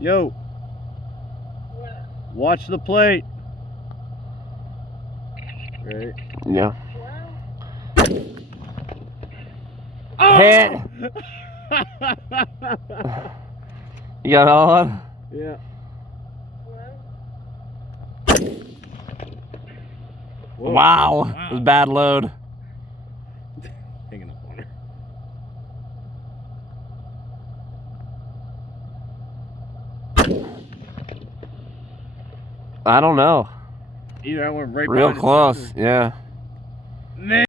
Yo. What? Watch the plate. Right. Yeah. Oh! Hit. You got it all on? Yeah. Whoa. Wow. It was a bad load. Hanging up on her. I don't know. Either that went right Real behind his close, shoulder. yeah. Man.